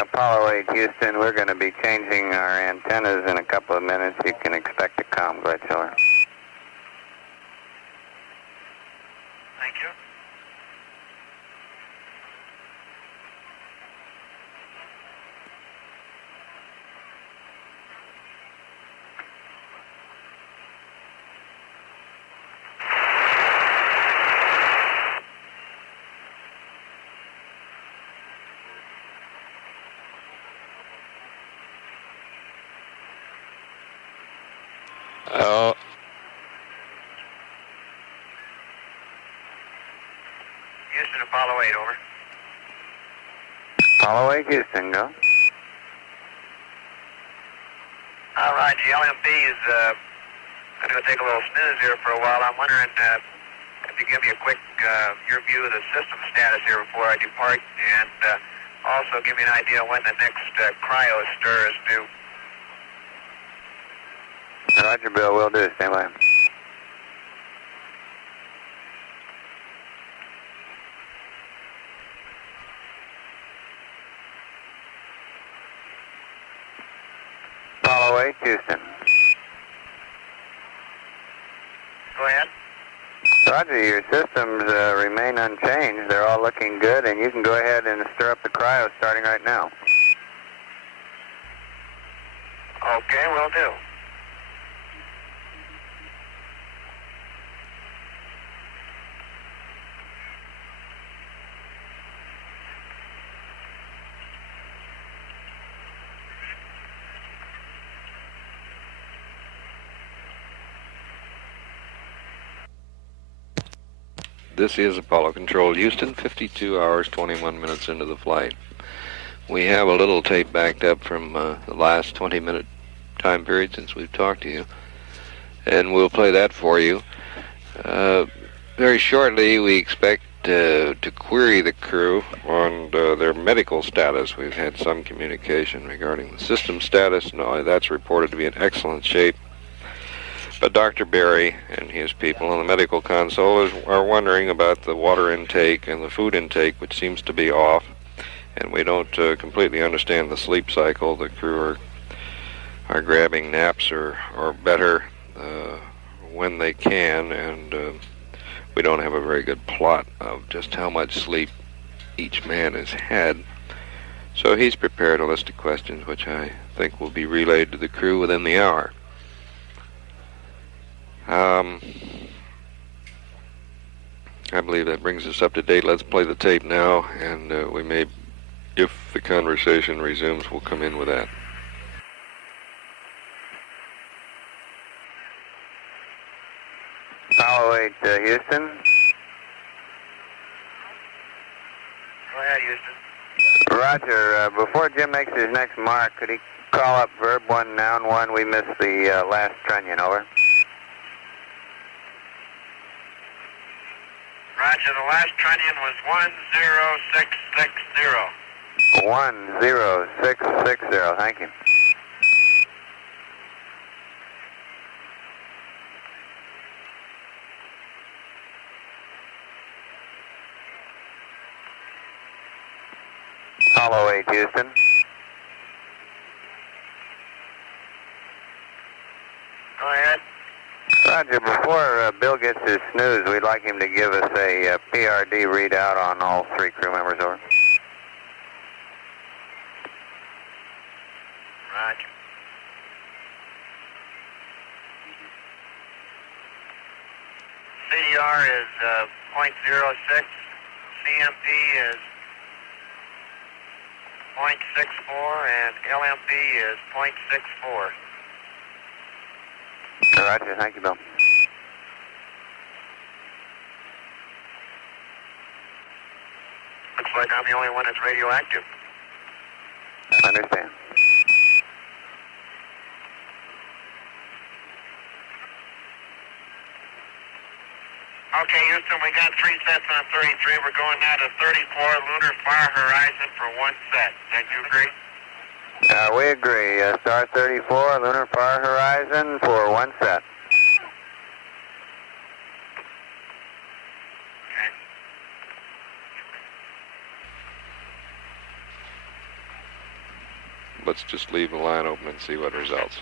Apollo 8, Houston, we're going to be changing our antennas in a couple of minutes. You can expect a comm glitch, over. Thank you. Oh. Houston, Apollo 8, over. Apollo 8, Houston, go. All right, the LMP is going to take a little snooze here for a while. I'm wondering if you give me a quick, your view of the system status here before I depart, and also give me an idea when the next cryo stir is due. Roger, Bill, will do. Stand by. Apollo 8, Houston. Go ahead. Roger, your systems remain unchanged. They're all looking good, and you can go ahead and stir up the cryo starting right now. Okay, will do. This is Apollo Control, Houston, 52 hours, 21 minutes into the flight. We have a little tape backed up from the last 20-minute time period since we've talked to you, and we'll play that for you. Very shortly, we expect to query the crew on their medical status. We've had some communication regarding the system status. No, that's reported to be in excellent shape. But Dr. Berry and his people on the medical console are wondering about the water intake and the food intake, which seems to be off. And we don't completely understand the sleep cycle. The crew are grabbing naps or better when they can, and we don't have a very good plot of just how much sleep each man has had. So he's prepared a list of questions which I think will be relayed to the crew within the hour. I believe that brings us up to date. Let's play the tape now, and we may, if the conversation resumes, we'll come in with that. Apollo 8, Houston. Go ahead, Houston. Roger, before Jim makes his next mark, could he call up verb 1, noun 1? We missed the last trunnion, over. Roger, the last trunnion was 10660. 10660, thank you. Apollo 8, Houston. Go ahead. Roger, before Bill gets his snooze, we'd like him to give us a PRD readout on all three crew members, over. Roger. CDR is .06, CMP is .64, and LMP is .64. Roger, thank you, Bill. Looks like I'm the only one that's radioactive. Understand. Okay, Houston, we got 3 sets on 33. We're going now to 34 Lunar Far Horizon for 1 set. Don't you agree? We agree. Star 34, Lunar Far Horizon for 1 set. Okay. let's just leave the line open and see what results.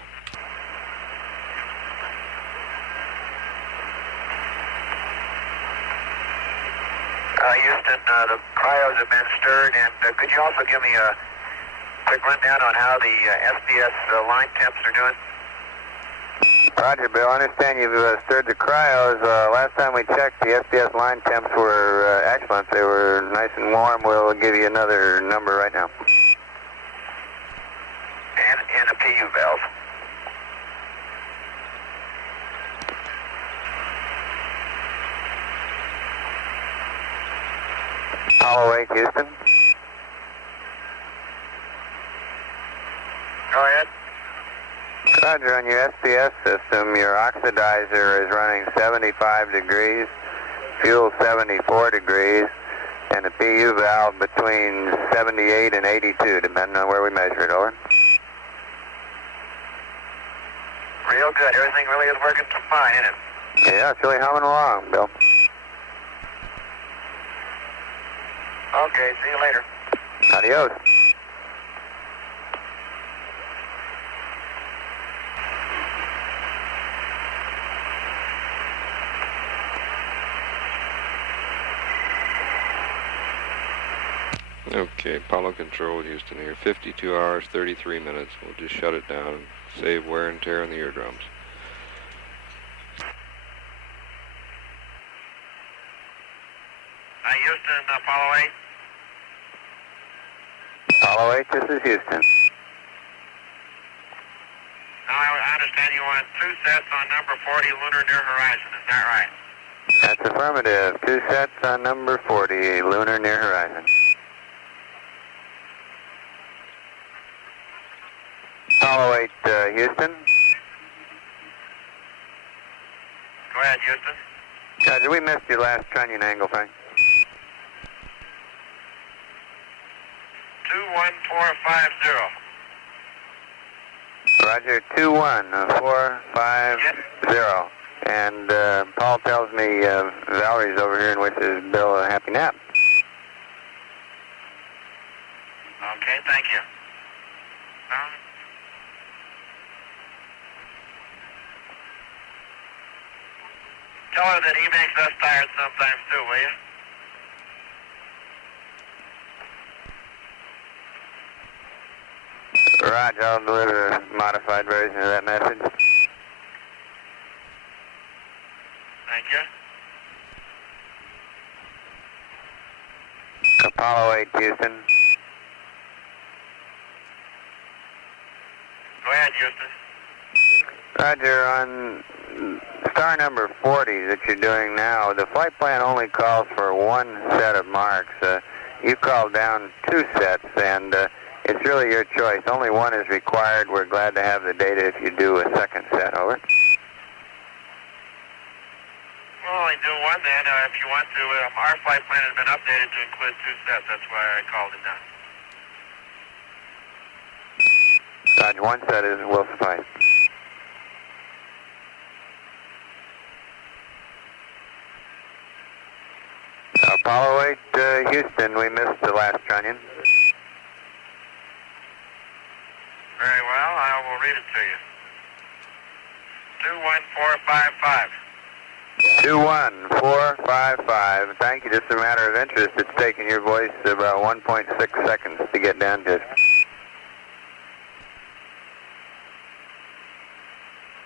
Houston, the cryos have been stirred, and could you also give me a quick rundown on how the SPS line temps are doing? Roger, Bill. I understand you've stirred the cryos. Last time we checked, the SPS line temps were excellent. They were nice and warm. We'll give you another number right now. And a PU valve. Apollo 8, Houston. Go ahead. Roger, on your SPS system, your oxidizer is running 75 degrees, fuel 74 degrees, and the PU valve between 78 and 82, depending on where we measure it. Over. Real good. Everything really is working fine, isn't it? Yeah, it's really humming along, Bill. Okay, see you later. Adios. Okay, Apollo Control, Houston here. 52 hours, 33 minutes. We'll just shut it down and save wear and tear on the eardrums. Houston, Apollo 8. Apollo 8, this is Houston. Now, I understand you want 2 sets on number 40, Lunar near horizon. Is that right? That's affirmative. 2 sets on number 40, Lunar near horizon. Apollo 8, Houston. Go ahead, Houston. Roger, we missed your last trunnion angle, Frank. 21450. Roger, 21450. And Paul tells me Valerie's over here and wishes Bill a happy nap. Okay, thank you. Tell her that he makes us tired sometimes too, will you? Roger, I'll deliver a modified version of that message. Thank you. Apollo 8, Houston. Go ahead, Houston. Roger, on star number 40 that you're doing now, the flight plan only calls for 1 set of marks. You called down 2 sets, and it's really your choice. Only 1 is required. We're glad to have the data if you do a second set. Over. Well, only do 1 then, if you want to. Our flight plan has been updated to include 2 sets. That's why I called it down. Roger, 1 set will suffice. Apollo 8, Houston, we missed the last trunnion. Very well, I will read it to you. 21455. 21455. Thank you. Just a matter of interest. It's taken your voice about 1.6 seconds to get down to it.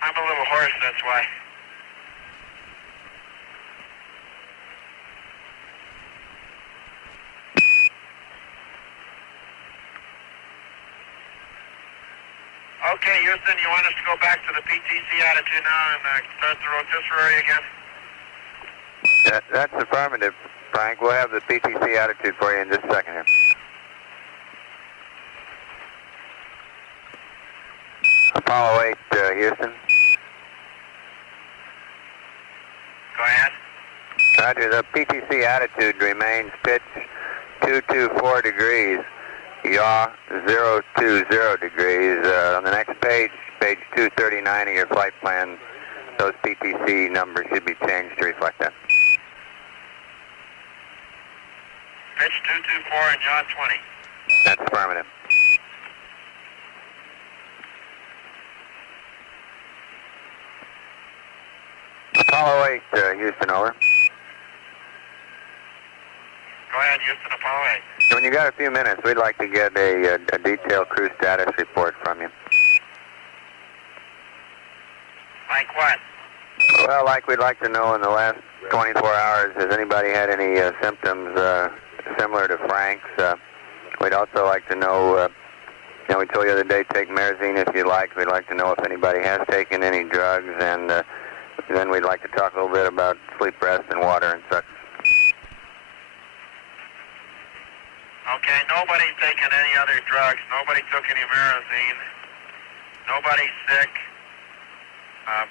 I'm a little hoarse, that's why. Okay, Houston, you want us to go back to the PTC attitude now and start the rotisserie again? That's affirmative, Frank. We'll have the PTC attitude for you in just a second here. Apollo 8, Houston. Go ahead. Roger, the PTC attitude remains pitch 224 degrees. Yaw 020 degrees. On the next page, page 239 of your flight plan, those PTC numbers should be changed to reflect that. Pitch 224 and yaw 20. That's affirmative. Houston, over. Go ahead, Houston, Apollo 8. When you got a few minutes, we'd like to get a detailed crew status report from you. Like what? Well, like we'd like to know in the last 24 hours, has anybody had any symptoms similar to Frank's? We'd also like to know, we told you the other day, take Marazine if you like. We'd like to know if anybody has taken any drugs, and then we'd like to talk a little bit about sleep, rest, and water and such. Okay, nobody's taken any other drugs. Nobody took any Marazine. Nobody's sick.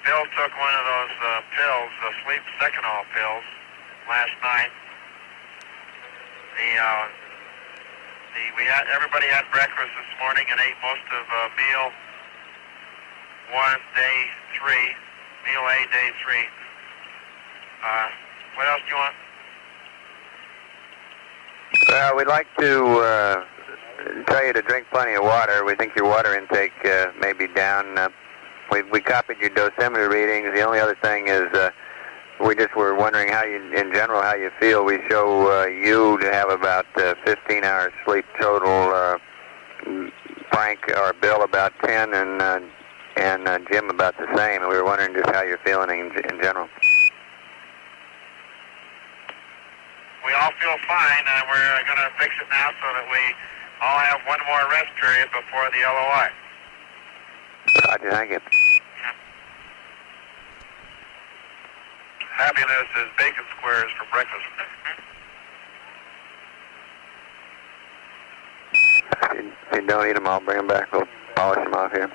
Bill took one of those pills, sleep seconol pills, last night. Everybody had breakfast this morning and ate most of meal 1, day 3, meal A, day 3. What else do you want? Well, we'd like to tell you to drink plenty of water. We think your water intake may be down. We copied your dosimeter readings. The only other thing is we just were wondering how you, in general, how you feel. We show you to have about 15 hours sleep total. Frank or Bill about 10, and Jim about the same. And we were wondering just how you're feeling in general. We all feel fine, and we're going to fix it now so that we all have one more rest period before the LOI. Roger, thank you. Happiness is bacon squares for breakfast. If you don't eat them, I'll bring them back. We'll polish them off here.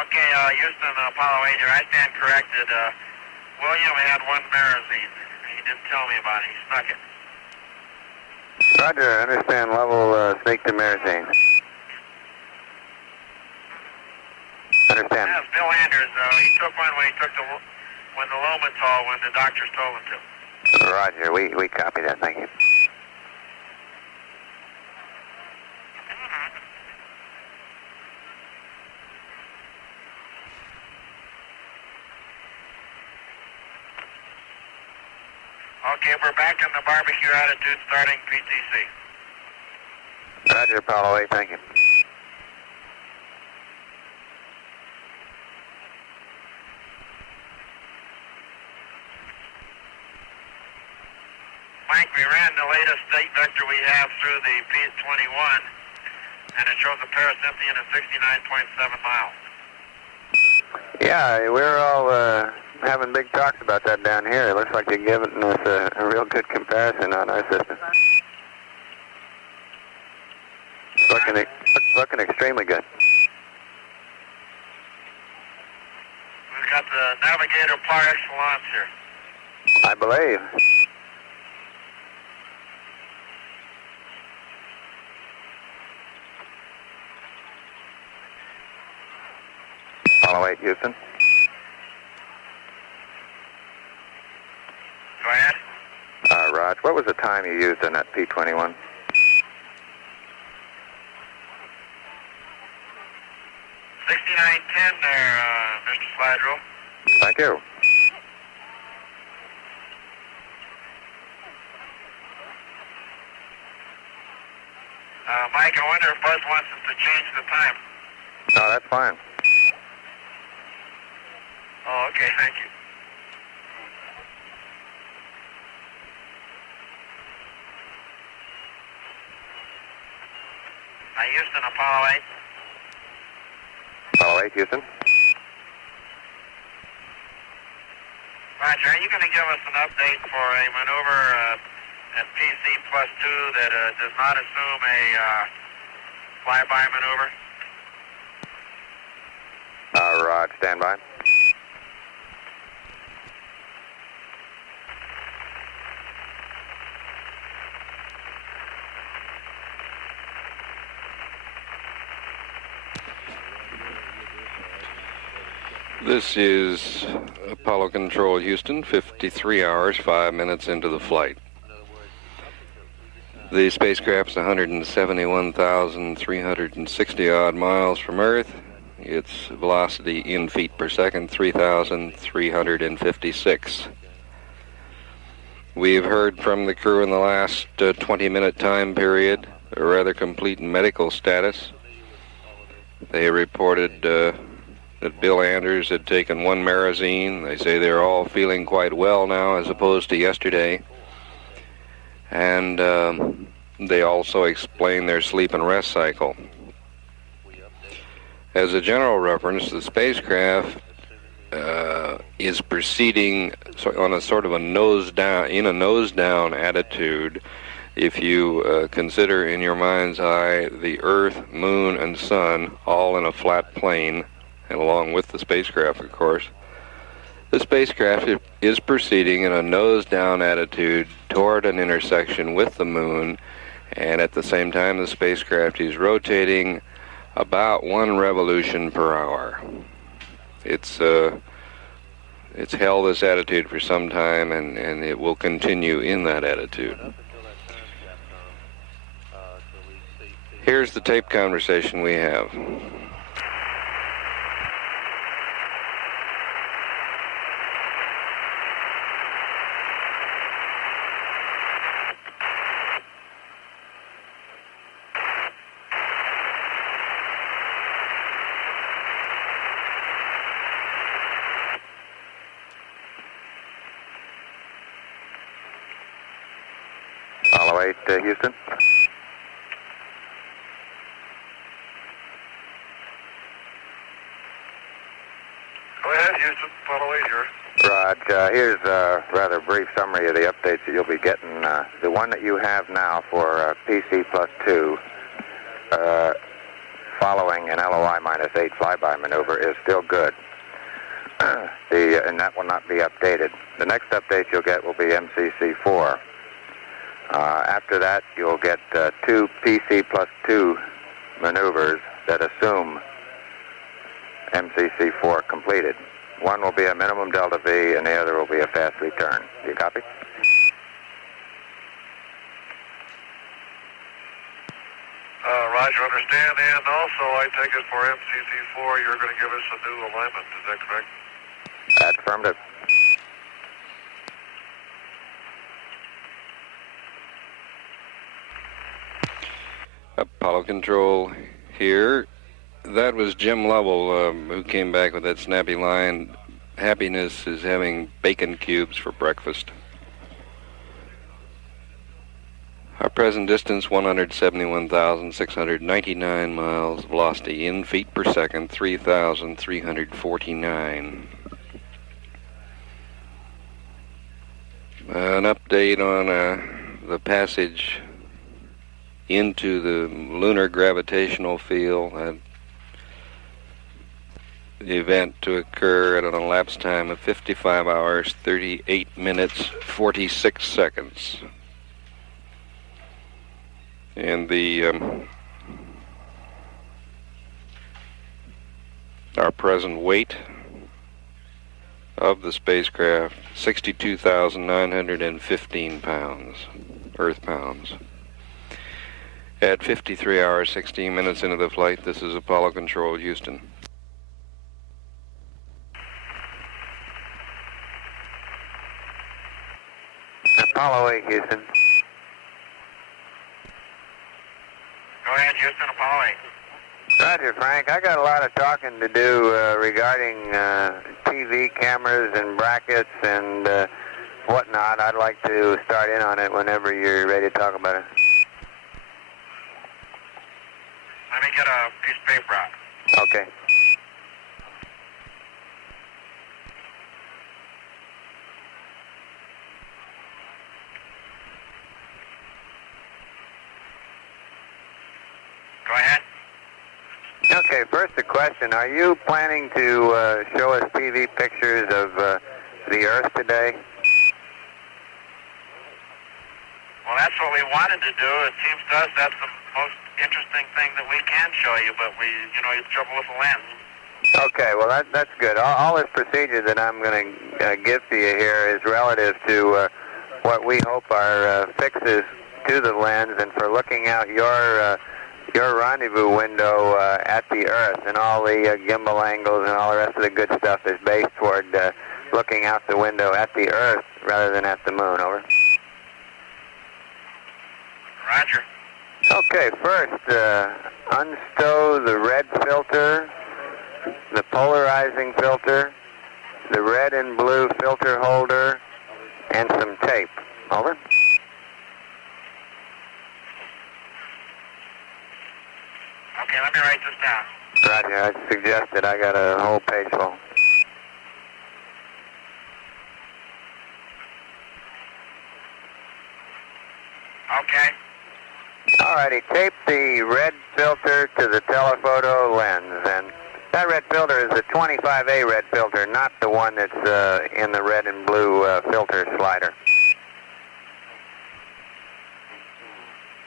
Okay, Houston, Apollo 8 here. I stand corrected. William had one Marazine. He didn't tell me about it. He snuck it. Roger, understand level sneak to Marazine. Understand. Yes, Bill Anders, he took one when he took when the Lomatol, when the doctors told him to. Roger, we copy that, thank you. Okay, we're back in the barbecue attitude starting PTC. Roger, Apollo 8, thank you. Mike, we ran the latest state vector we have through the P21, and it shows a parasymphion of 69.7 miles. Yeah, we're all having big talks about that down here. It looks like they're giving us a real good comparison on our system. Looking extremely good. We've got the navigator par excellence here. I believe. Apollo 8, Houston. Go ahead. Raj, what was the time you used on that P21? 6910 there, Mr. Sladro. Thank you. Mike, I wonder if Buzz wants us to change the time. No, that's fine. Oh, okay, thank you. Houston, Apollo 8. Apollo 8, Houston. Roger, are you going to give us an update for a maneuver at PC +2 that does not assume a flyby maneuver? Rod, stand by. This is Apollo Control Houston, 53 hours, 5 minutes into the flight. The spacecraft's 171,360 odd miles from Earth. Its velocity in feet per second, 3,356. We've heard from the crew in the last 20-minute time period, a rather complete medical status. They reported that Bill Anders had taken 1 Marazine. They say they're all feeling quite well now as opposed to yesterday. And they also explain their sleep and rest cycle. As a general reference, the spacecraft is proceeding on a sort of a nose down attitude. If you consider in your mind's eye the Earth, Moon, and Sun all in a flat plane, and along with the spacecraft, of course, the spacecraft is proceeding in a nose-down attitude toward an intersection with the Moon, and at the same time the spacecraft is rotating about 1 revolution per hour. It's held this attitude for some time, and it will continue in that attitude. Here's the tape conversation we have. Apollo 8, Houston. Go ahead, Houston. Apollo 8 here. Raj, here's a rather brief summary of the updates that you'll be getting. The one that you have now for PC plus 2, following an LOI-8 flyby maneuver, is still good. And that will not be updated. The next update you'll get will be MCC4. After that, you'll get 2 PC plus 2 maneuvers that assume MCC4 completed. One will be a minimum delta V, and the other will be a fast return. Do you copy? Roger, understand. And also, I take it for MCC4, you're going to give us a new alignment. Is that correct? That's affirmative. Apollo Control here. That was Jim Lovell who came back with that snappy line, "Happiness is having bacon cubes for breakfast." Our present distance, 171,699 miles. Velocity in feet per second, 3,349. An update on the passage into the lunar gravitational field. The event to occur at an elapsed time of 55 hours, 38 minutes, 46 seconds. And our present weight of the spacecraft, 62,915 pounds, Earth pounds. At 53 hours, 16 minutes into the flight, this is Apollo Control, Houston. Apollo 8, Houston. Go ahead, Houston. Apollo 8. Roger, Frank. I got a lot of talking to do regarding TV cameras and brackets and whatnot. I'd like to start in on it whenever you're ready to talk about it. Let me get a piece of paper out. Okay. Go ahead. Okay, first a question. Are you planning to show us TV pictures of the Earth today? Well, that's what we wanted to do. It seems to us that's the most interesting thing that we can show you, but you trouble with the lens. Okay, well, that's good. All this procedure that I'm going to give to you here is relative to what we hope are fixes to the lens and for looking out your rendezvous window at the Earth, and all the gimbal angles and all the rest of the good stuff is based toward looking out the window at the Earth rather than at the Moon. Over. Roger. Okay, first, unstow the red filter, the polarizing filter, the red and blue filter holder, and some tape. Over. Okay, let me write this down. Roger, I suggested. I got a whole page full. Okay. Alrighty, tape the red filter to the telephoto lens, and that red filter is the 25A red filter, not the one that's in the red and blue filter slider.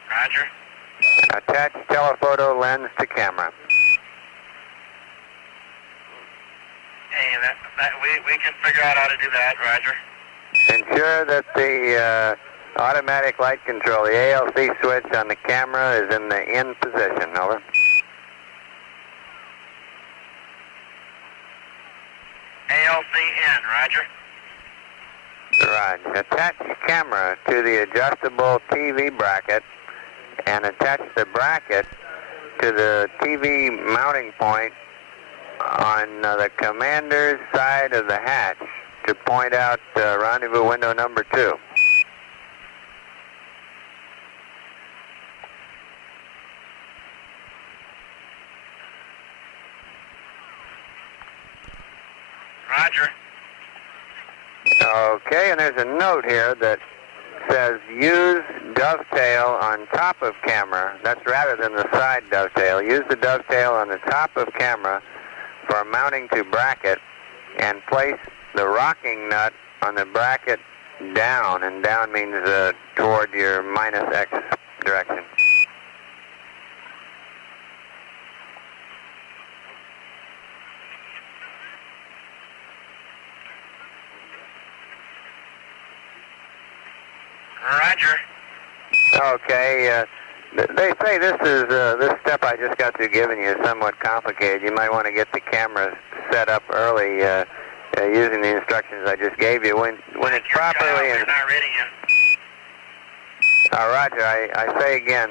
Roger. Attach telephoto lens to camera. Hey, we can figure out how to do that, Roger. Ensure that the automatic light control, the ALC switch on the camera, is in the in position. Over. ALC in, Roger. Right. Attach camera to the adjustable TV bracket and attach the bracket to the TV mounting point on the commander's side of the hatch to point out rendezvous window number 2. Roger. Okay, and there's a note here that says use dovetail on top of camera. That's rather than the side dovetail. Use the dovetail on the top of camera for mounting to bracket, and place the rocking nut on the bracket down, and down means toward your minus X direction. Roger. Okay, they say this step I just got through giving you is somewhat complicated. You might want to get the camera set up early using the instructions I just gave you. When it's properly... We're not ready yet. Roger, I say again,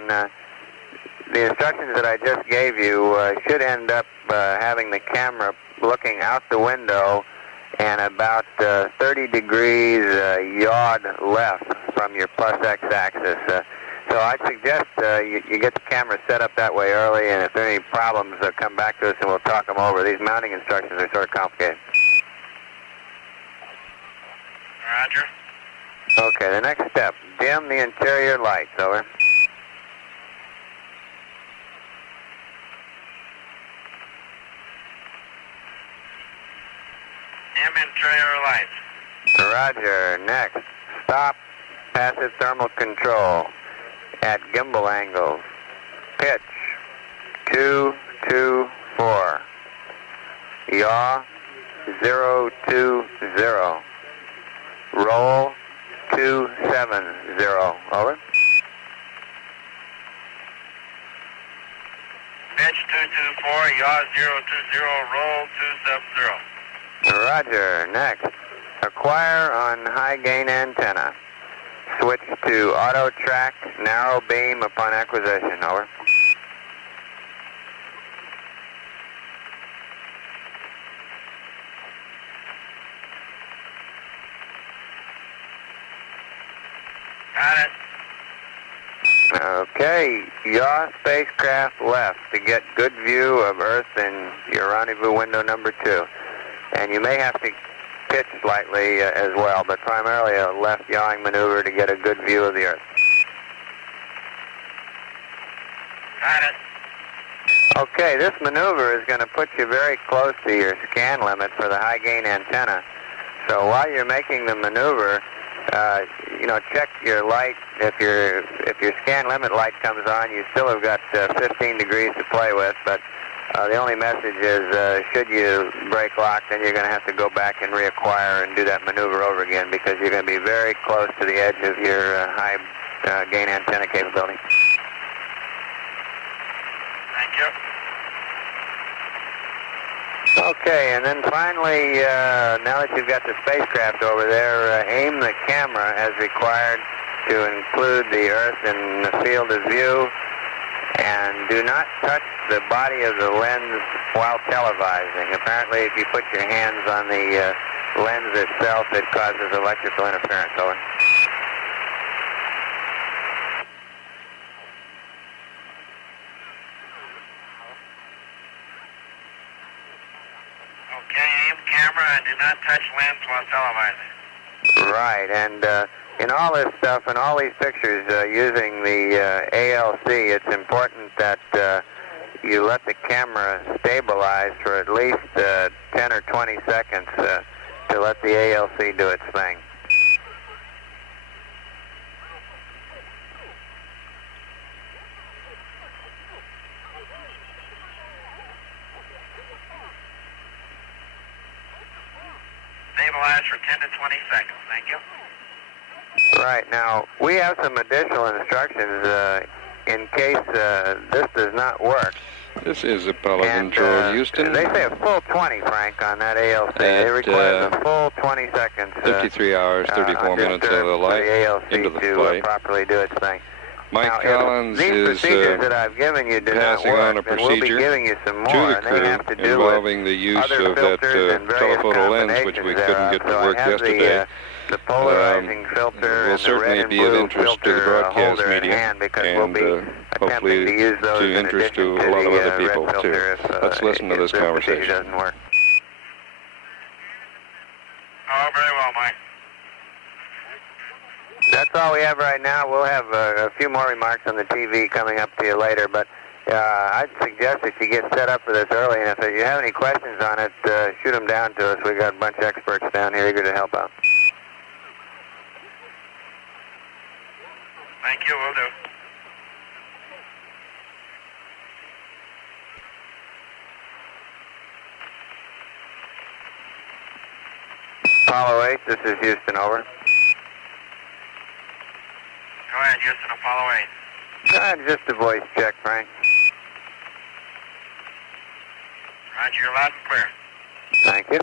the instructions that I just gave you should end up having the camera looking out the window and about 30 degrees yawed left from your plus X axis. So I'd suggest you get the camera set up that way early, and if there are any problems, come back to us and we'll talk them over. These mounting instructions are sort of complicated. Roger. Okay, the next step, dim the interior lights. Over. Dim interior lights. Roger. Next, stop passive thermal control at gimbal angles. Pitch 224. Yaw 020. Roll 270. Over. Pitch 224, yaw 020, roll 270. Roger. Next, acquire on high gain antenna. Switch to auto track narrow beam upon acquisition. Over. Got it. Okay, yaw spacecraft left to get good view of Earth in your rendezvous window number 2. And you may have to pitch slightly as well, but primarily a left yawing maneuver to get a good view of the Earth. Got it. Okay, this maneuver is going to put you very close to your scan limit for the high gain antenna. So while you're making the maneuver, check your light. If your scan limit light comes on, you still have got 15 degrees to play with, but the only message is should you break lock, then you're going to have to go back and reacquire and do that maneuver over again, because you're going to be very close to the edge of your high gain antenna capability. Thank you. Okay, and then finally, now that you've got the spacecraft over there, aim the camera as required to include the Earth in the field of view, and do not touch the body of the lens while televising. Apparently, if you put your hands on the lens itself, it causes electrical interference. Over. Okay, aim camera and do not touch lens while televising. Right, and in all this stuff, in all these pictures using the ALC, it's important that you let the camera stabilize for at least 10 or 20 seconds to let the ALC do its thing. Stabilize for 10 to 20 seconds. Thank you. Right, now, we have some additional instructions in case this does not work. This is Apollo Control, Houston. They say a full 20, Frank, on that ALC. They require a full 20 seconds. 53 hours, 34 minutes of the light into the flight. Properly do its thing. Mike now, Collins these is procedures that I've given you do not passing work, on a and we'll be procedure giving you some to more, the and they have crew to do involving the use of that telephoto lens, which we couldn't get to work yesterday. The polarizing filter will and the red certainly and be of blue interest to the filter broadcast holder in media, hand, because and we'll be hopefully attempting to use those to in interest to addition a lot of the, other people red too. filter if, Let's listen to if this procedure conversation. doesn't work. Oh, very well, Mike. That's all we have right now. We'll have a few more remarks on the TV coming up to you later, but I'd suggest that you get set up for this early, and if you have any questions on it, shoot them down to us. We've got a bunch of experts down here eager to help out. Thank you, will do. Apollo 8, this is Houston, over. Go ahead, Houston, Apollo 8. Just a voice check, Frank. Roger, you're loud and clear. Thank you.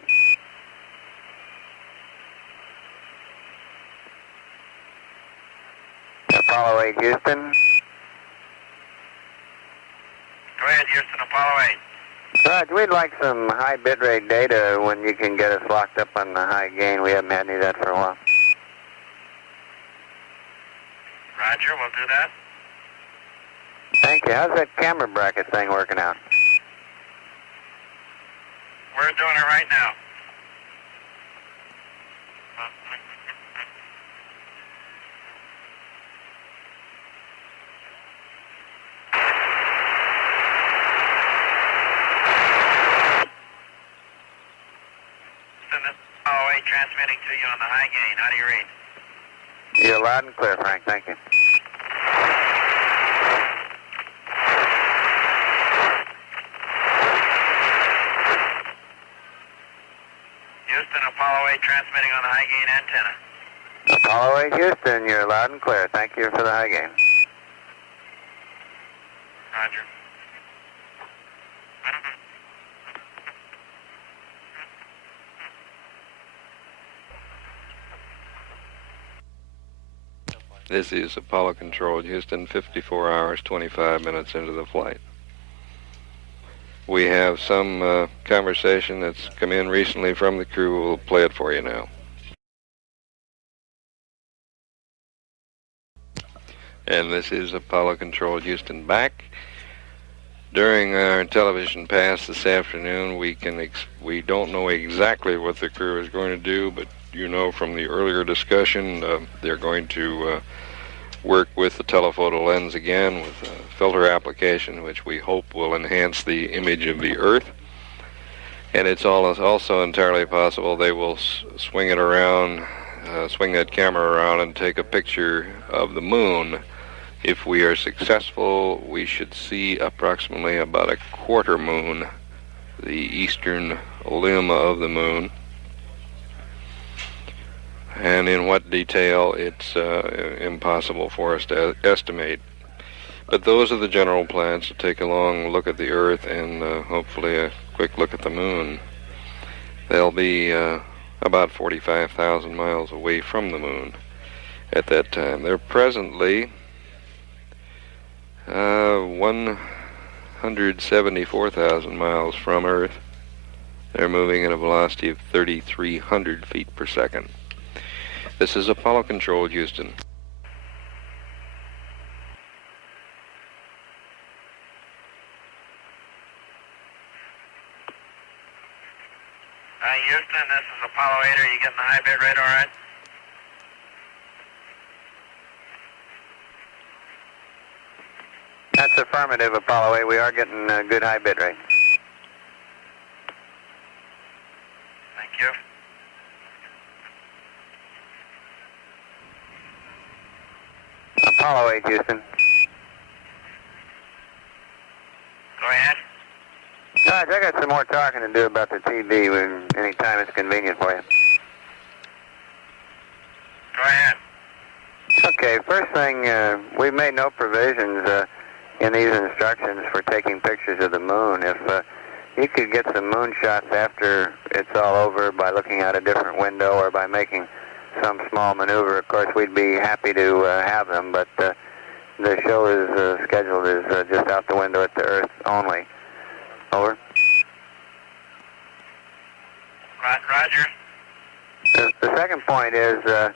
Apollo 8, Houston. Go ahead, Houston, Apollo 8. Roger, we'd like some high bitrate data when you can get us locked up on the high gain. We haven't had any of that for a while. Roger, we'll do that. Thank you. How's that camera bracket thing working out? We're doing it right now. Apollo 8 transmitting to you on the high gain. How do you read? You're loud and clear, Frank. Thank you. Houston, Apollo 8 transmitting on the high gain antenna. Apollo 8, Houston, you're loud and clear. Thank you for the high gain. Roger. This is Apollo Control, Houston, 54 hours, 25 minutes into the flight. We have some conversation that's come in recently from the crew. We'll play it for you now. And this is Apollo Control, Houston, back. During our television pass this afternoon, we don't know exactly what the crew is going to do, but you know from the earlier discussion, they're going to work with the telephoto lens again with a filter application, which we hope will enhance the image of the Earth. And it's also entirely possible they will swing it around, swing that camera around and take a picture of the moon. If we are successful, we should see approximately about a quarter moon, the eastern limb of the moon. and in what detail it's impossible for us to estimate. But those are the general plans, to take a long look at the Earth and hopefully a quick look at the Moon. They'll be about 45,000 miles away from the Moon at that time. They're presently 174,000 miles from Earth. They're moving at a velocity of 3,300 feet per second. This is Apollo Control, Houston. Houston, this is Apollo 8. Are you getting the high bit rate all right? That's affirmative, Apollo 8. We are getting a good high bit rate. Thank you. Apollo 8, Houston. Go ahead. Raj, I got some more talking to do about the TV when any time it's convenient for you. Go ahead. Okay, first thing, we've made no provisions in these instructions for taking pictures of the Moon. If you could get some moon shots after it's all over by looking out a different window or by making some small maneuver, of course, we'd be happy to have them, but the show is scheduled as just out the window at the Earth only. Over. Roger. The second point is, of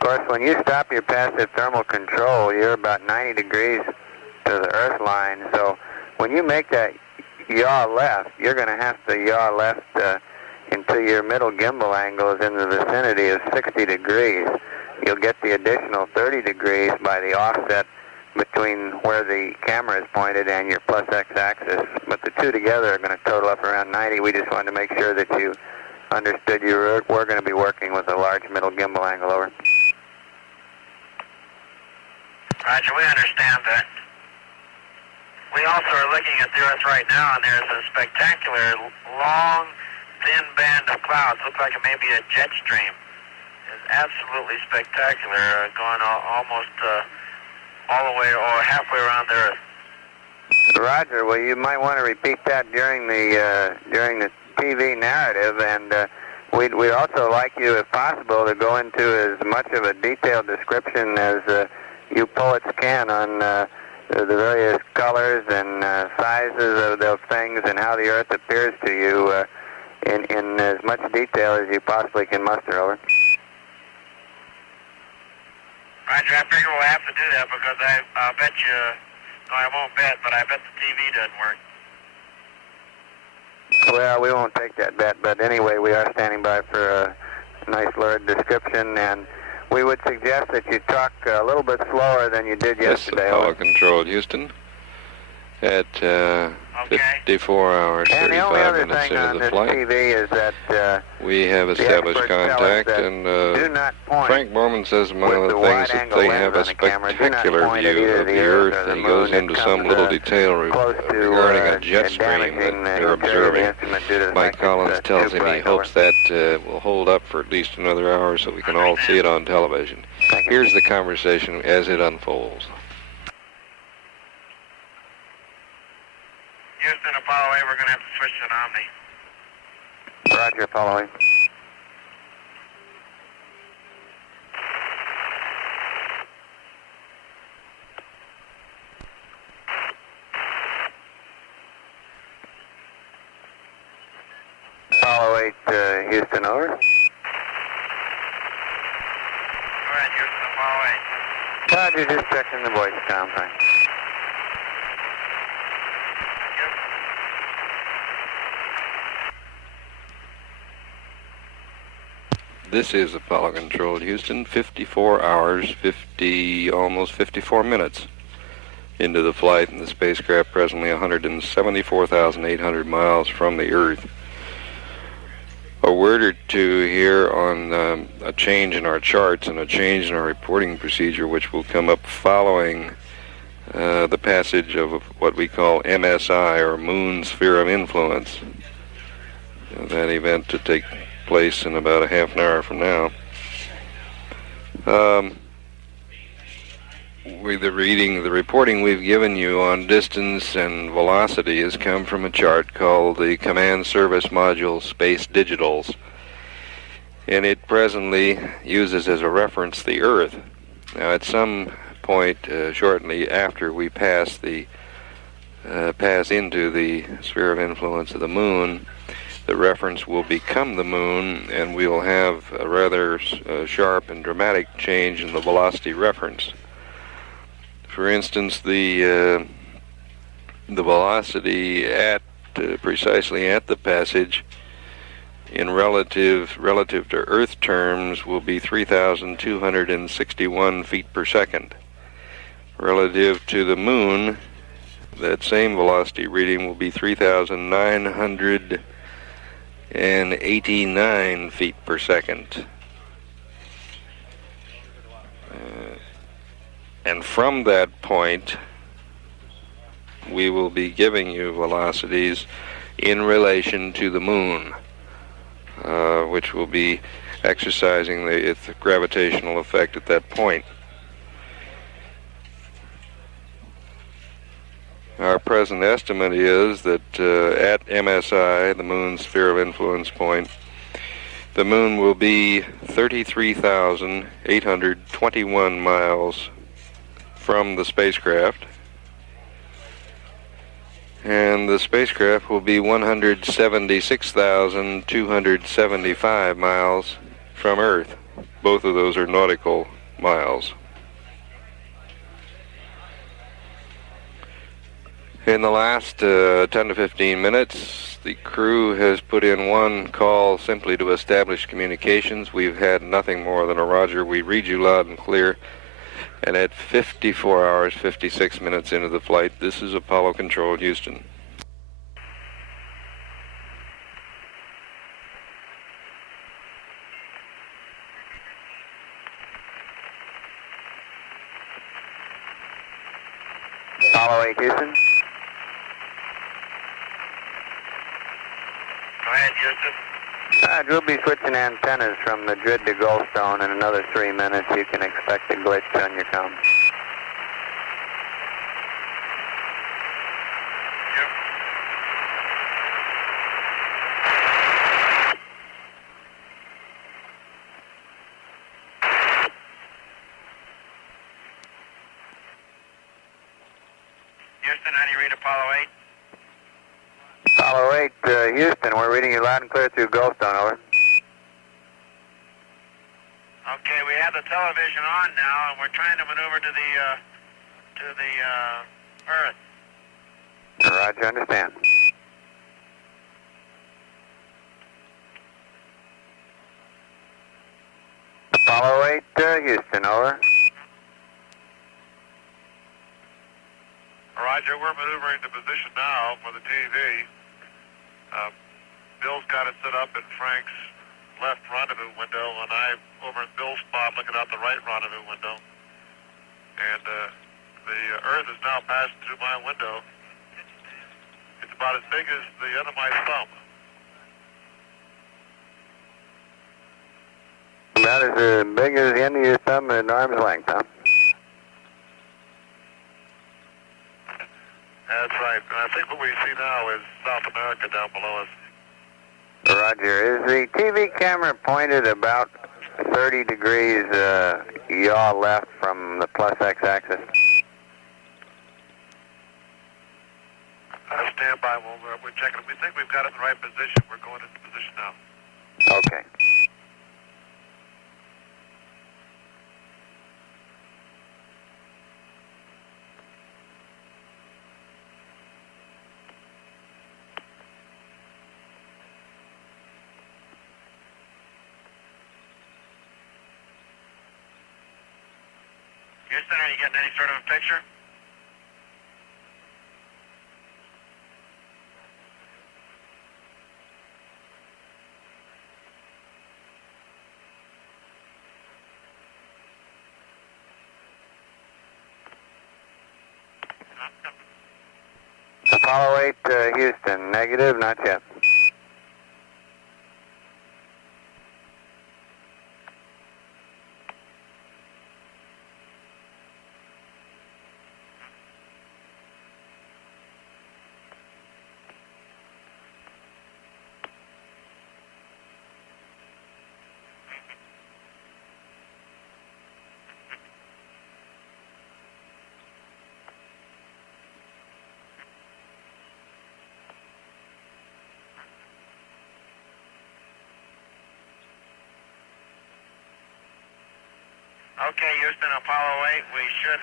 course, when you stop your passive thermal control, you're about 90 degrees to the Earth line. So when you make that yaw left, you're going to have to yaw left until your middle gimbal angle is in the vicinity of 60 degrees. You'll get the additional 30 degrees by the offset between where the camera is pointed and your plus x-axis. But the two together are going to total up around 90. We just wanted to make sure that you understood you were going to be working with a large middle gimbal angle. Over. Roger, we understand that. We also are looking at the Earth right now, and there's a spectacular, long, thin band of clouds. Looks like it may be a jet stream. It's absolutely spectacular, going almost all the way or halfway around the Earth. Roger. Well, you might want to repeat that during the TV narrative, and we'd also like you, if possible, to go into as much of a detailed description as you poets can on the various colors and sizes of those things and how the Earth appears to you in as much detail as you possibly can muster. Over. Roger, I figure we'll have to do that because I'll bet you, no, I won't bet, but I bet the TV doesn't work. Well, we won't take that bet, but anyway, we are standing by for a nice lurid description, and we would suggest that you talk a little bit slower than you did yesterday. Yes, Apollo Control, Houston, at 54 hours, 35 minutes into the flight. TV is that we have established contact, and Frank Borman says among other things that they have a spectacular view of the Earth, and he goes into some little detail regarding a jet stream that they're observing. Mike Collins tells him he hopes that will hold up for at least another hour so we can all see it on television. Here's the conversation as it unfolds. Houston, Apollo 8, we're going to have to switch to an Omni. Roger, Apollo 8. Apollo 8, Houston, over. Go ahead, Houston, Apollo 8. Roger, just checking the voice down, Frank. This is Apollo Control, Houston, 54 hours, almost 54 minutes into the flight, and the spacecraft presently 174,800 miles from the Earth. A word or two here on a change in our charts and a change in our reporting procedure, which will come up following the passage of what we call MSI, or Moon Sphere of Influence. That event to take place in about a half an hour from now. The reporting we've given you on distance and velocity has come from a chart called the Command Service Module Space Digitals, and it presently uses as a reference the Earth. Now, at some point shortly after we pass into the sphere of influence of the Moon, the reference will become the Moon, and we'll have a rather sharp and dramatic change in the velocity reference. For instance, the velocity at precisely at the passage in relative to Earth terms will be 3,261 feet per second. Relative to the Moon, that same velocity reading will be 3,989 feet per second. And from that point, we will be giving you velocities in relation to the Moon, which will be exercising its gravitational effect at that point. Our present estimate is that at MSI, the Moon's sphere of influence point, the Moon will be 33,821 miles from the spacecraft, and the spacecraft will be 176,275 miles from Earth. Both of those are nautical miles. In the last 10 to 15 minutes, the crew has put in one call simply to establish communications. We've had nothing more than a roger. We read you loud and clear. And at 54 hours, 56 minutes into the flight, this is Apollo Control, Houston. Apollo 8, Houston. Go ahead, Houston. We'll be switching antennas from Madrid to Goldstone in another 3 minutes. You can expect a glitch on your comm. Yep. Houston, how do you read Apollo 8? Apollo 8, Houston, we're reading you loud and clear through Goldstone, over. Okay, we have the television on now, and we're trying to maneuver to the Earth. Roger, understand. Apollo 8, Houston, over. Roger, we're maneuvering to position now for the TV. Bill's got it set up in Frank's left rendezvous window, and I'm over in Bill's spot looking out the right rendezvous window. And the Earth is now passing through my window. It's about as big as the end of my thumb. About as big as the end of your thumb at arm's length, huh? That's right. And I think what we see now is South America down below us. Roger. Is the TV camera pointed about 30 degrees yaw left from the plus x-axis? Stand by. We're checking. We think we've got it in the right position. We're going into position now. Okay. Houston, are you getting any sort of a picture? Apollo 8, Houston, negative, not yet. Okay, Houston, Apollo 8, we should...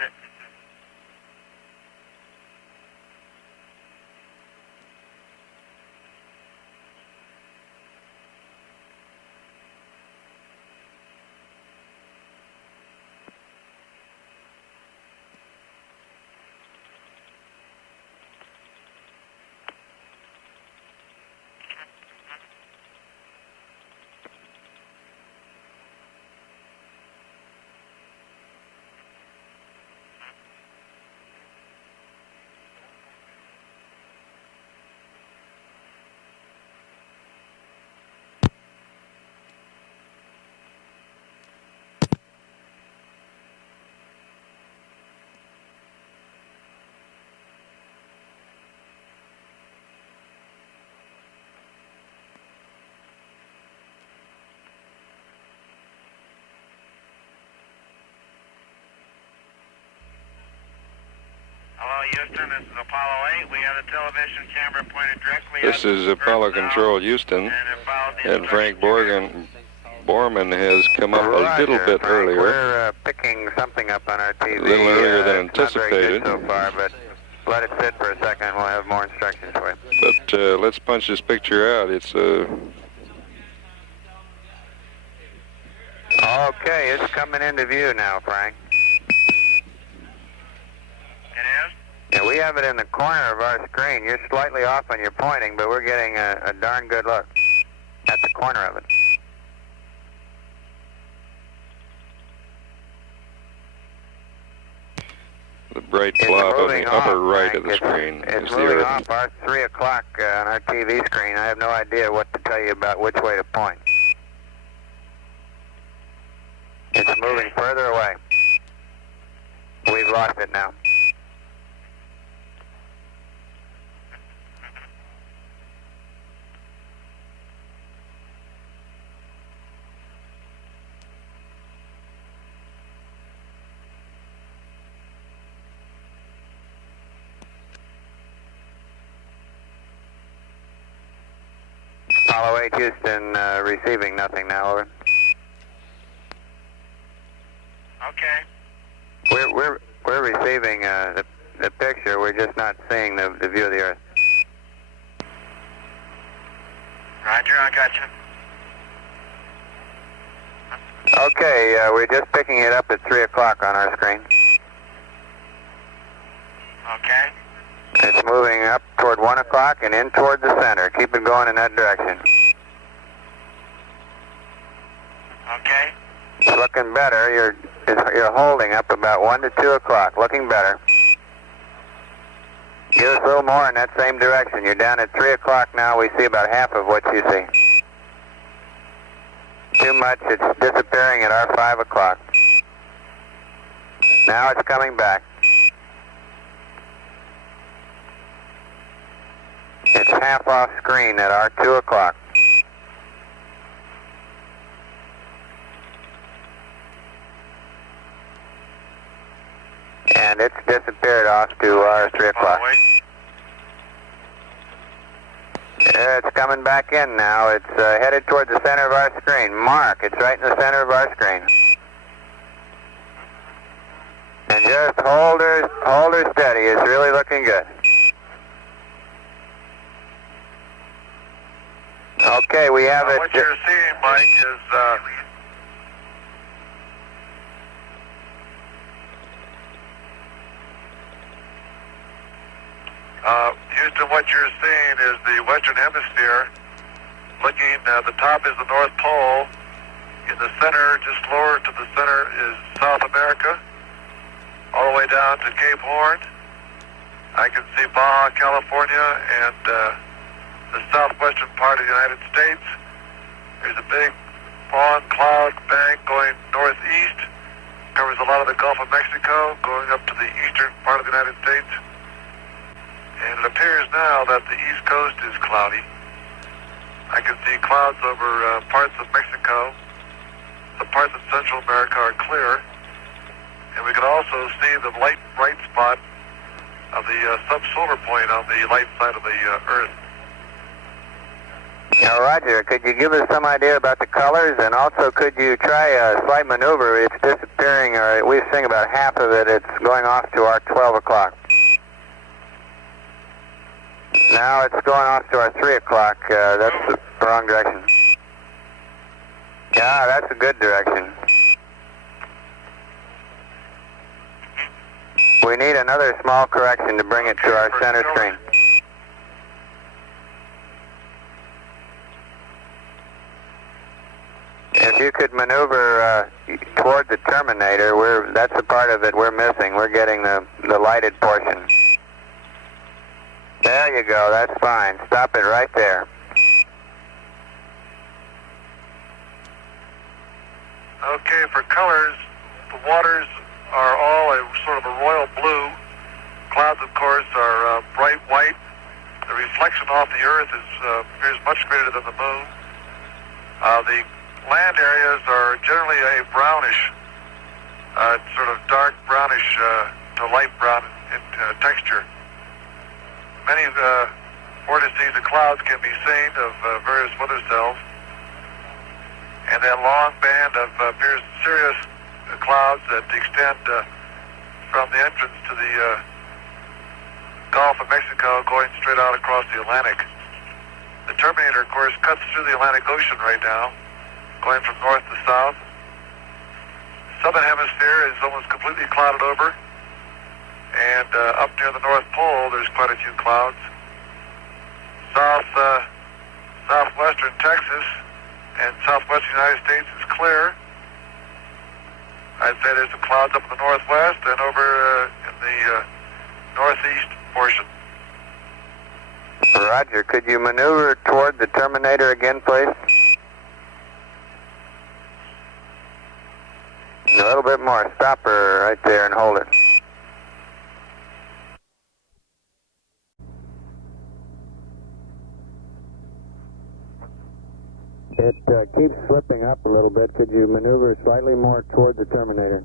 Hello, Houston, this is Apollo 8. We have the television camera pointed directly This up is Apollo Earth now, Control Houston, and it followed the and Frank instructions. Borman has come up a little bit Frank. earlier, We're picking something up on our TV. a little earlier than It's not very anticipated. good so far, but let it sit for a second. We'll have more instructions for you. But let's punch this picture out. It's Okay, it's coming into view now, Frank. It is? Yeah, we have it in the corner of our screen. You're slightly off on your pointing, but we're getting a darn good look at the corner of it. the bright It's blob on moving the upper off, right Frank. of the screen. It's is the moving Earth. off our 3 o'clock on our TV screen. I have no idea what to tell you about which way to point. It's moving further away. We've lost it now. Apollo 8 Houston, receiving nothing now, over. Okay. We're receiving the picture. We're just not seeing the view of the Earth. Roger, I got you. Okay, we're just picking it up at 3 o'clock on our screen. Okay. It's moving up toward 1 o'clock and in toward the center. Keep it going in that direction. Okay. It's looking better. You're holding up about 1 to 2 o'clock. Looking better. Give us a little more in that same direction. You're down at 3 o'clock now. We see about half of what you see. Too much. It's disappearing at our 5 o'clock. Now it's coming back. It's half off screen at our 2 o'clock. And it's disappeared off to our 3 o'clock. Wait. It's coming back in now. It's headed toward the center of our screen. Mark, it's right in the center of our screen. And just hold her steady. It's really looking good. Okay, we have it. What you're seeing, Mike, is Houston, what you're seeing is the Western Hemisphere. Looking, the top is the North Pole. In the center, just lower to the center, is South America. All the way down to Cape Horn. I can see Baja California and the southwestern part of the United States. There's a big long cloud bank going northeast. Covers a lot of the Gulf of Mexico, going up to the eastern part of the United States. And it appears now that the east coast is cloudy. I can see clouds over parts of Mexico. The parts of Central America are clear. And we can also see the light bright spot of the subsolar point on the light side of the Earth. Now, Roger, could you give us some idea about the colors, and also could you try a slight maneuver? It's disappearing, or we're seeing about half of it. It's going off to our 12 o'clock. Now it's going off to our 3 o'clock. That's the wrong direction. Yeah, that's a good direction. We need another small correction to bring it to our center screen. If you could maneuver toward the terminator, that's the part of it we're missing. We're getting the lighted portion. There you go, that's fine. Stop it right there. Okay, for colors, the waters are all a sort of a royal blue. Clouds, of course, are bright white. The reflection off the Earth appears much greater than the moon. The land areas are generally a brownish, sort of dark brownish to light brown in texture. Many vortices of clouds can be seen of various weather cells, and that long band of cirrus clouds that extend from the entrance to the Gulf of Mexico going straight out across the Atlantic. The terminator, of course, cuts through the Atlantic Ocean right now, going from north to south. Southern hemisphere is almost completely clouded over, and up near the North Pole there's quite a few clouds. Southwestern Texas and southwestern United States is clear. I'd say there's some clouds up in the northwest and over in the northeast portion. Roger, could you maneuver toward the terminator again, please? A little bit more. Stop her right there and hold it. It keeps slipping up a little bit. Could you maneuver slightly more toward the terminator?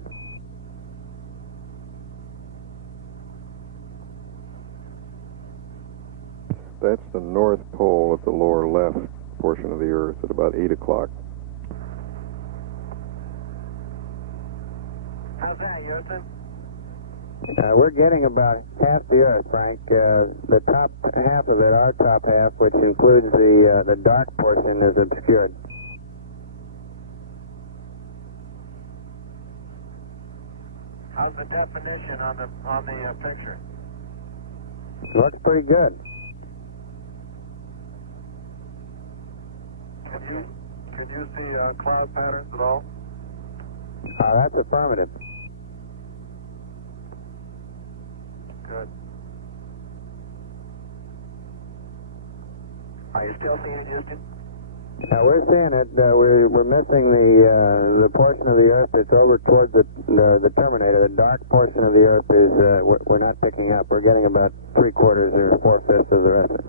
That's the North Pole at the lower left portion of the Earth at about 8 o'clock. How's that, Houston? We're getting about half the Earth, Frank. The top half of it, our top half, which includes the dark portion, is obscured. How's the definition on the picture? Looks pretty good. Can you see cloud patterns at all? That's affirmative. Good. Are you still seeing it, Houston? We're seeing it. We're missing the portion of the Earth that's over towards the terminator. The dark portion of the Earth is we're not picking up. We're getting about 3/4 or 4/5 of the rest of it.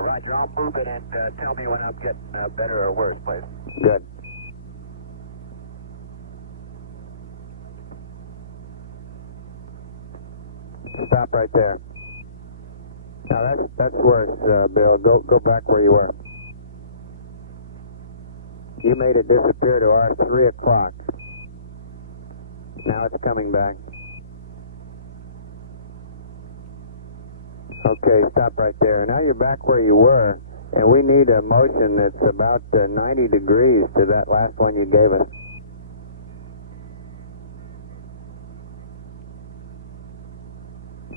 Roger, I'll move it and tell me when I'm getting better or worse, please. Good. Stop right there. Now that's worse, Bill. Go back where you were. You made it disappear to our 3 o'clock. Now it's coming back. Okay, stop right there. Now you're back where you were, and we need a motion that's about 90 degrees to that last one you gave us.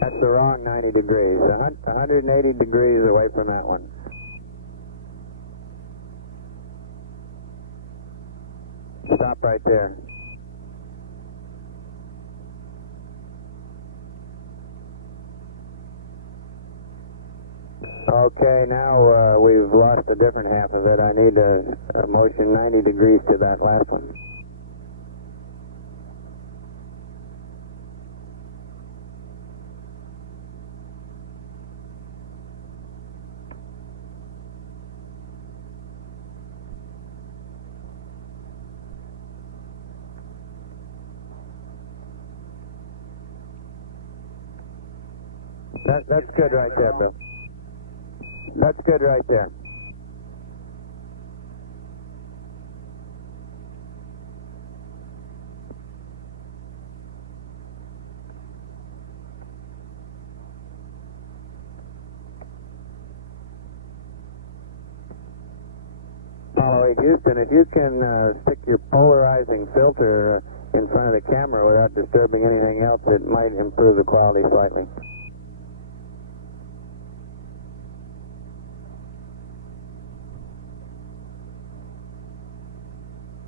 That's the wrong 90 degrees. 180 degrees away from that one. Stop right there. Okay, now we've lost a different half of it. I need a motion 90 degrees to that last one. That's good right there, Bill. That's good right there. Apollo 8 Houston, if you can stick your polarizing filter in front of the camera without disturbing anything else, it might improve the quality slightly.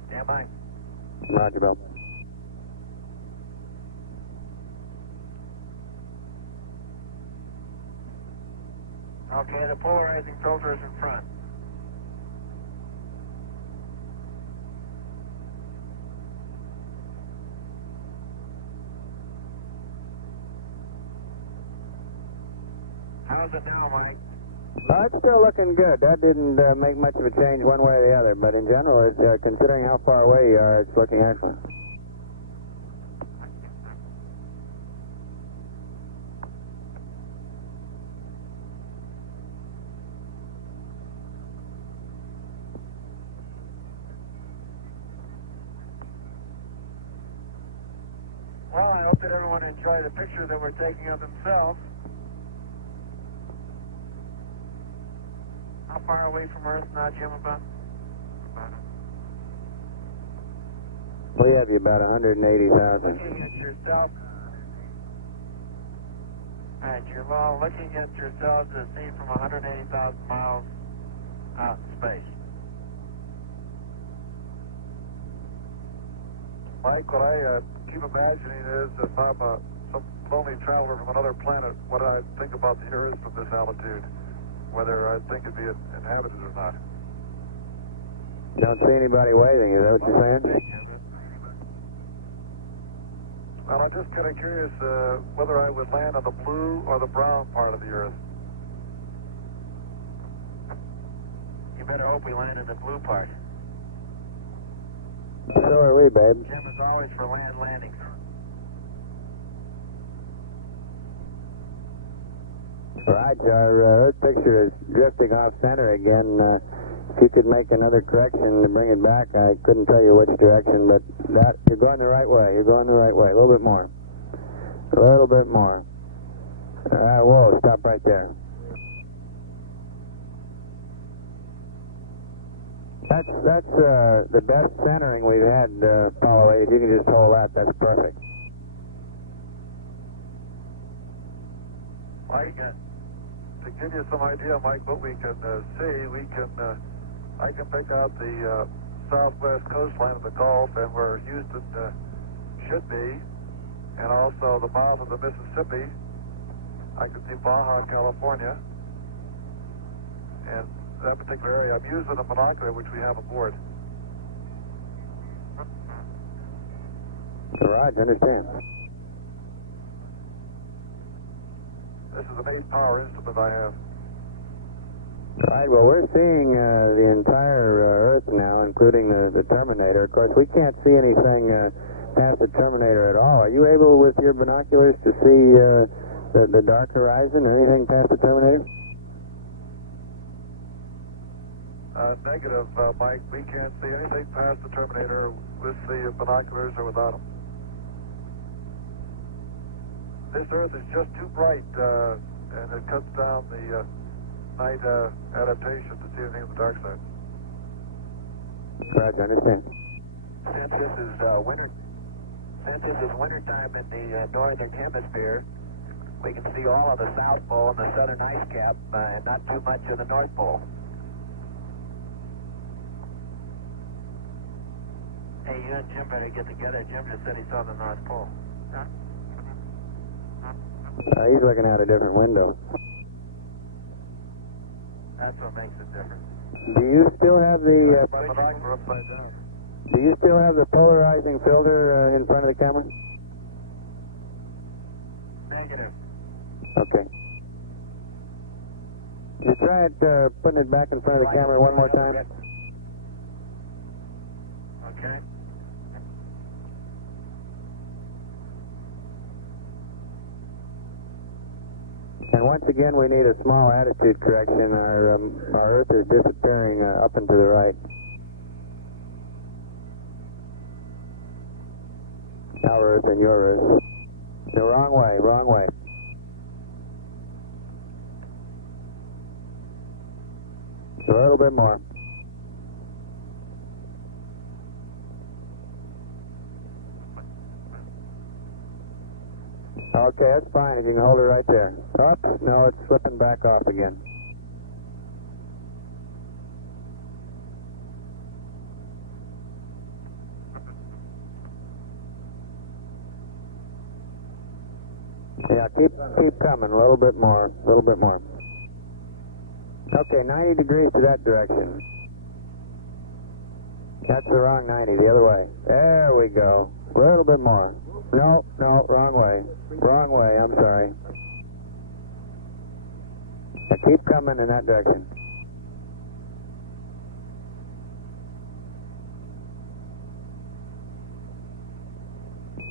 Stand by. Roger, Bill. Okay, the polarizing filter is in front. How's it now, Mike? It's still looking good. That didn't make much of a change one way or the other, but in general, it's, considering how far away you are, it's looking excellent. Well, I hope that everyone enjoyed the picture that we're taking of themselves. How far away from Earth now, Jim, about? We have you about 180,000. Looking at yourself. All right, you're looking at yourselves as seen from 180,000 miles out in space. Mike, what I keep imagining is if I'm some lonely traveler from another planet, what I think about the Earth from this altitude, whether I think it'd be inhabited or not. Don't see anybody waving, is that what you're saying? Well, I'm just kind of curious whether I would land on the blue or the brown part of the Earth. You better hope we land in the blue part. So are we, babe. Jim is always for land landings. Right, our Earth picture is drifting off center again. If you could make another correction to bring it back, I couldn't tell you which direction, but that you're going the right way. You're going the right way. A little bit more. A little bit more. Whoa, stop right there. That's the best centering we've had, Apollo 8. If you can just hold that, that's perfect. Mike, to give you some idea, Mike, what we can see, I can pick out the southwest coastline of the Gulf and where Houston should be, and also the mouth of the Mississippi. I can see Baja, California, and that particular area. I'm using a binocular which we have aboard. Right, I understand. This is an 8-power instrument I have. Right, well, we're seeing the entire Earth now, including the Terminator. Of course, we can't see anything past the Terminator at all. Are you able, with your binoculars, to see the dark horizon or anything past the Terminator? Negative, Mike. We can't see anything past the Terminator with the binoculars or without them. This Earth is just too bright, and it cuts down the night adaptation to see anything on the dark side. Right, I understand. Since this is winter time in the northern hemisphere, we can see all of the South Pole and the southern ice cap, and not too much of the North Pole. Hey, you and Jim better get together. Jim just said he saw the North Pole. Huh? He's looking out a different window. That's what makes it different. Do you still have the My binocular upside down. Do you still have the polarizing filter in front of the camera? Negative. Okay. You try it putting it back in front of the camera one more time. Okay. And once again, we need a small attitude correction. Our Earth is disappearing up and to the right. Our Earth and your Earth. The wrong way, wrong way. A little bit more. Okay, that's fine if you can hold it right there. Oops, no, it's slipping back off again. Yeah, keep coming, a little bit more, a little bit more. Okay, 90 degrees to that direction. That's the wrong 90, the other way. There we go. A little bit more. No, no, wrong way. Wrong way, I'm sorry. Now keep coming in that direction.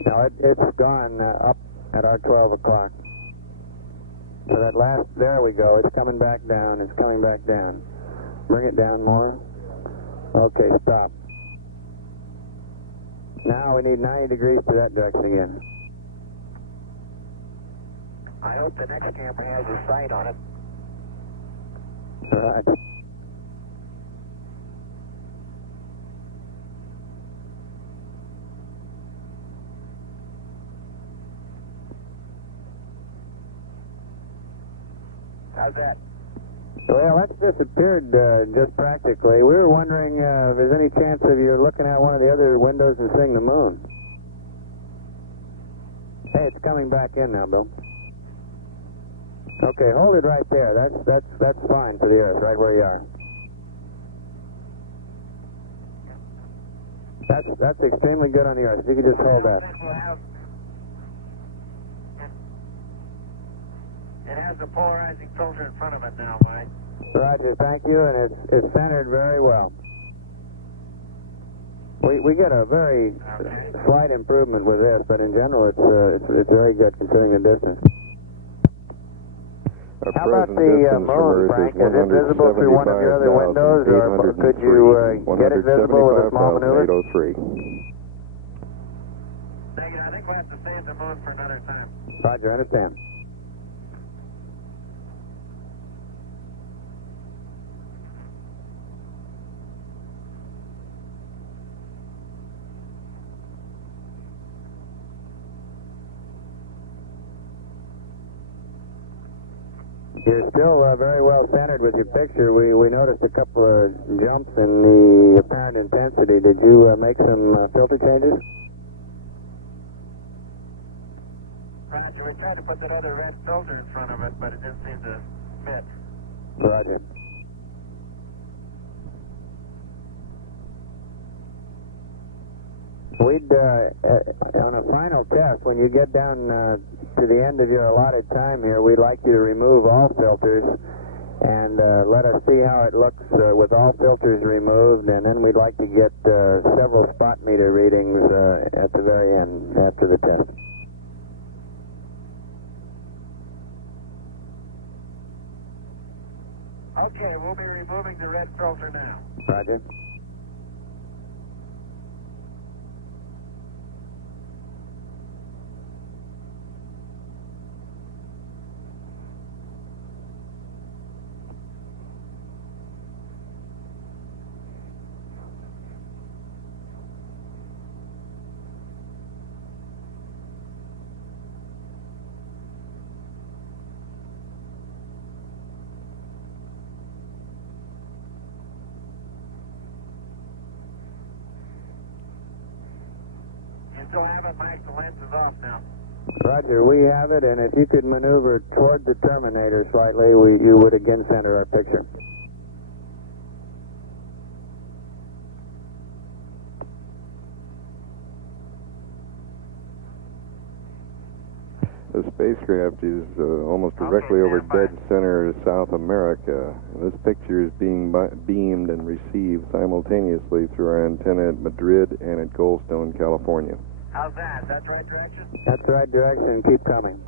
No, it's gone up at our 12 o'clock. So that last, there we go, it's coming back down, it's coming back down. Bring it down more. Okay, stop. Now we need 90 degrees to that direction again. I hope the next camera has a sight on it. All right. How's that? Well, that's disappeared just practically. We were wondering if there's any chance of you looking out one of the other windows and seeing the moon. Hey, it's coming back in now, Bill. Okay, hold it right there. That's fine for the Earth, right where you are. That's extremely good on the Earth. If you could just hold that. It has the polarizing filter in front of it now, Mike. Roger, thank you, and it's centered very well. We get a very slight improvement with this, but in general it's very good considering the distance. How about the moon, Frank? Is it visible through one of your other windows, or could you get it visible with a small maneuver? Negative. I think we'll have to save the moon for another time. Roger, understand. You're still very well centered with your picture. We noticed a couple of jumps in the apparent intensity. Did you make some filter changes? Roger, we tried to put that other red filter in front of it, but it didn't seem to fit. Roger. We'd, on a final test, when you get down to the end of your allotted time here, we'd like you to remove all filters and let us see how it looks with all filters removed, and then we'd like to get several spot meter readings at the very end, after the test. Okay, we'll be removing the red filter now. Roger. Still have it, Mike. The lens is off now. Roger, we have it, and if you could maneuver toward the terminator slightly, you would again center our picture. The spacecraft is almost directly over dead center South America. And this picture is being beamed and received simultaneously through our antenna at Madrid and at Goldstone, California. How's that? Is that the right direction? That's the right direction. Keep coming.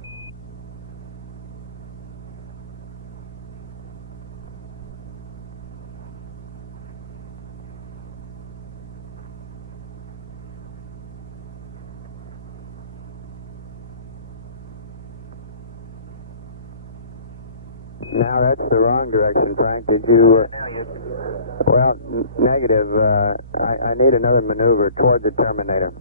No, that's the wrong direction, Frank. Did you... well, negative. I need another maneuver toward the terminator.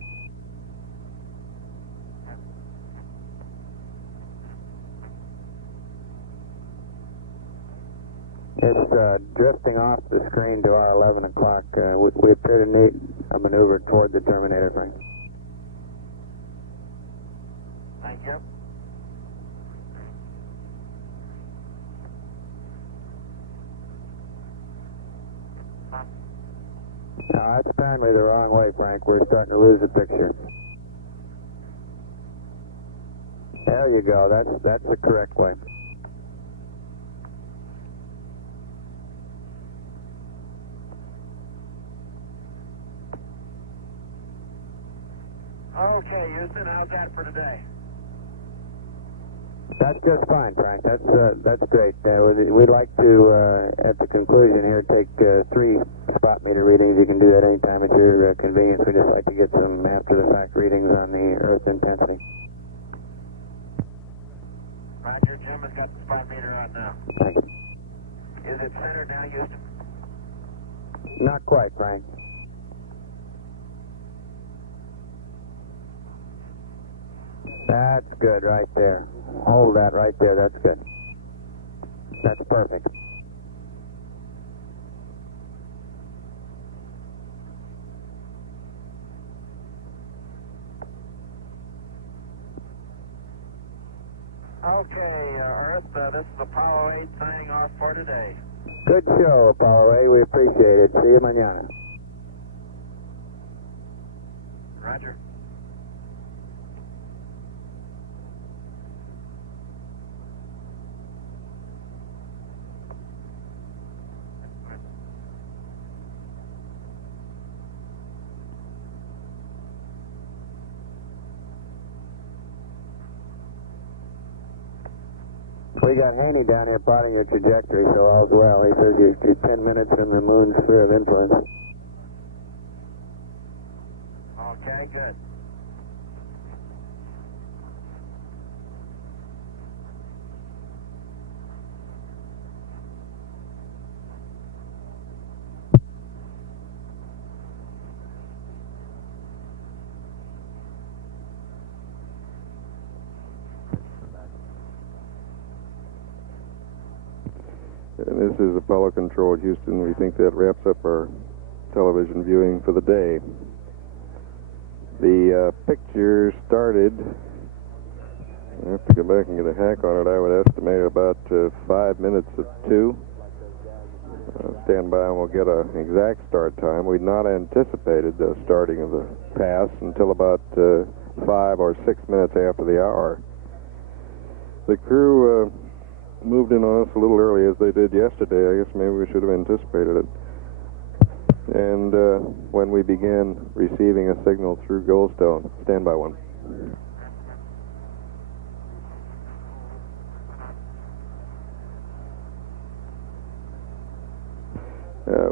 It's drifting off the screen to our 11 o'clock. We appear to need a maneuver toward the terminator, Frank. Thank you. No, that's apparently the wrong way, Frank. We're starting to lose the picture. There you go. That's the correct way. Okay, Houston, how's that for today? That's just fine, Frank. That's great. We'd like to, at the conclusion here, take 3 spot meter readings. You can do that anytime at your convenience. We'd just like to get some after-the-fact readings on the Earth intensity. Roger, Jim has got the spot meter on now. Thank you. Is it centered now, Houston? Not quite, Frank. That's good right there. Hold that right there. That's good. That's perfect. Okay, Earth, this is Apollo 8 signing off for today. Good show, Apollo 8. We appreciate it. See you mañana. Roger. We got Haney down here plotting your trajectory, so all's well. He says you're 10 minutes from the moon's sphere of influence. Okay, good. And this is Apollo Control, Houston. We think that wraps up our television viewing for the day. The picture started, I have to go back and get a hack on it, I would estimate about 5 minutes at 2. Stand by and we'll get an exact start time. We'd not anticipated the starting of the pass until about 5 or 6 minutes after the hour. The crew moved in on us a little early as they did yesterday. I guess maybe we should have anticipated it. And when we began receiving a signal through Goldstone, standby 1.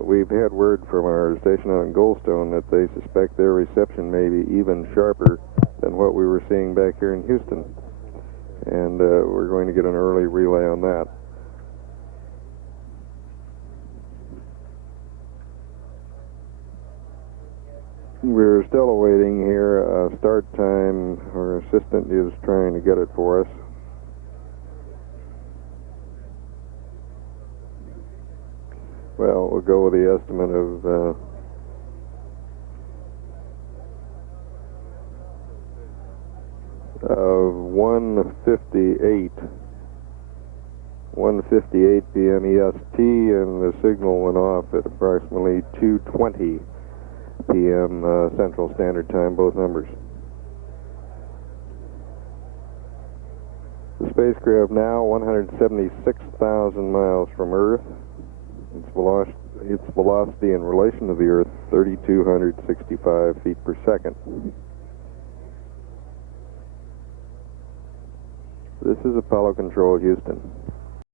We've had word from our station out in Goldstone that they suspect their reception may be even sharper than what we were seeing back here in Houston. And we're going to get an early relay on that. We're still awaiting here start time. Our assistant is trying to get it for us. Well, we'll go with the estimate of 1:58 p.m. EST, and the signal went off at approximately 2:20 p.m. Central Standard Time, both numbers. The spacecraft now 176,000 miles from Earth. Its velocity in relation to the Earth, 3,265 feet per second. This is Apollo Control, Houston.